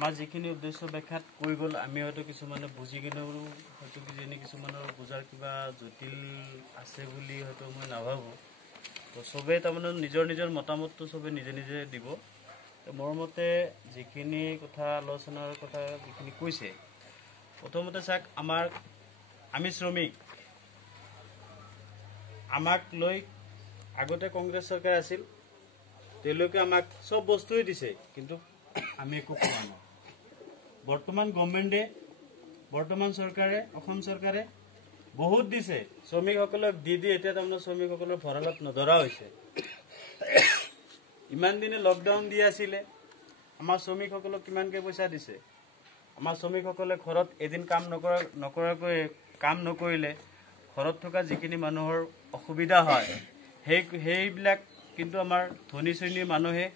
আমাৰ যিখিনি উদ্দেশ্য ব্যাখ্যাত কৈ গ'ল আমি হয়তো কিছুমানে বুজি কিনেও হয়তো কিজানি কিছুমানৰ বুজাৰ কিবা জটিল আছে বুলি হয়তো মই নাভাবোঁ। তো চবেই তাৰমানে নিজৰ নিজৰ মতামতটো চবেই নিজে নিজে দিব। মোৰ মতে যিখিনি কথা আলোচনাৰ কথা যিখিনি কৈছে, প্ৰথমতে চাওক আমি শ্ৰমিক, আমাক লৈ আগতে কংগ্ৰেছ চৰকাৰ আছিল, তেওঁলোকে আমাক চব বস্তুৱে দিছে, কিন্তু আমি একো পোৱা নাই। বৰ্তমান গভৰ্ণমেণ্টে, বৰ্তমান চৰকাৰে, অসম চৰকাৰে বহুত দিছে, শ্ৰমিকসকলক দি এতিয়া তাৰমানে শ্ৰমিকসকলৰ ভঁৰালত নধৰা হৈছে। ইমান দিনে লকডাউন দি আছিলে, আমাৰ শ্ৰমিকসকলক কিমানকৈ পইচা দিছে? আমাৰ শ্ৰমিকসকলে ঘৰত এদিন কাম নকৰিলে ঘৰত থকা যিখিনি মানুহৰ অসুবিধা হয় সেইবিলাক কিন্তু আমাৰ ধনী শ্ৰেণীৰ মানুহে,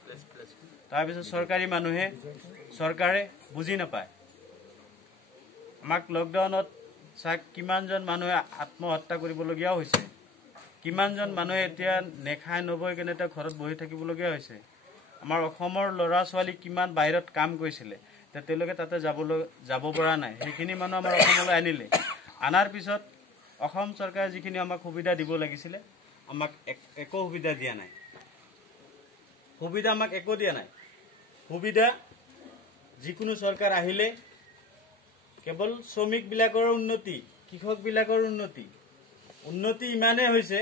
তাৰপিছত চৰকাৰী মানুহে, চৰকাৰে বুজি নাপায়। আমাক লকডাউনত চাওক কিমানজন মানুহে আত্মহত্যা কৰিবলগীয়াও হৈছে, কিমানজন মানুহে এতিয়া নেখাই নবৈ কেনে এতিয়া ঘৰত বহি থাকিবলগীয়া হৈছে। আমাৰ অসমৰ ল'ৰা ছোৱালী কিমান বাহিৰত কাম কৰিছিলে, তেওঁলোকে তাতে যাব পৰা নাই। সেইখিনি মানুহ আমাৰ অসমলৈ আনিলে, আনাৰ পিছত অসম চৰকাৰে যিখিনি আমাক সুবিধা দিব লাগিছিলে আমাক একো সুবিধা দিয়া নাই। আমাক একো দিয়া নাই। সুবিধা যিকোনো চৰকাৰ আহিলে কেৱল শ্ৰমিকবিলাকৰ উন্নতি, কৃষকবিলাকৰ উন্নতি ইমানেই হৈছে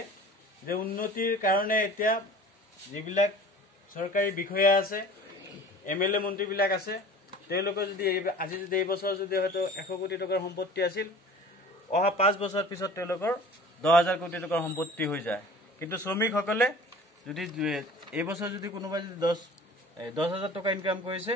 যে উন্নতিৰ কাৰণে এতিয়া যিবিলাক চৰকাৰী বিষয়া আছে, MLA মন্ত্ৰীবিলাক আছে, তেওঁলোকে যদি আজি এই বছৰ যদি হয়তো 100 কোটি টকাৰ সম্পত্তি আছিল, অহা 5 বছৰ পিছত তেওঁলোকৰ 10,000 কোটি টকাৰ সম্পত্তি হৈ যায়। কিন্তু শ্ৰমিকসকলে যদি এই বছৰ যদি কোনোবাই যদি 10,000 টকা ইনকাম কৰিছে,